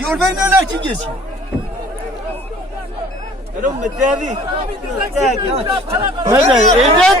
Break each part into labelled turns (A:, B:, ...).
A: Yol ben öyle ki geçin.
B: Hadi evden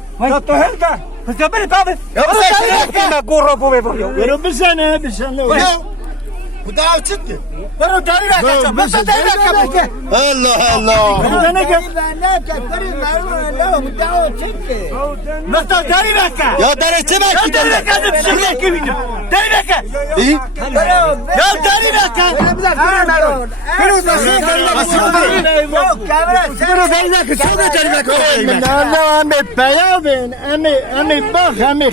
A: yiyin. Niye kocanız kocanız? Hadi camı içi bak. Ya da camı içi bak. Ya bu sen şuraya
B: Yürü bir sene bir sene.
A: Ya bu daha çıktı. Ben o tane rakam. Ben sana tane rakam. Allah Allah.
B: Bir tane gel.
A: Nasıl tane rakam? Ya derece bak ki tane İyi. Ya tane rakam.
B: Ben Allah emi peyavin, emi emi bak, emi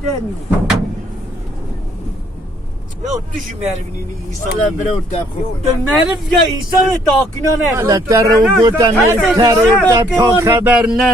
B: khirab khirab. Valla bir orta kofu.
C: Merif ya insan takine ne?
B: Valla terör bu tane terör da to haber ne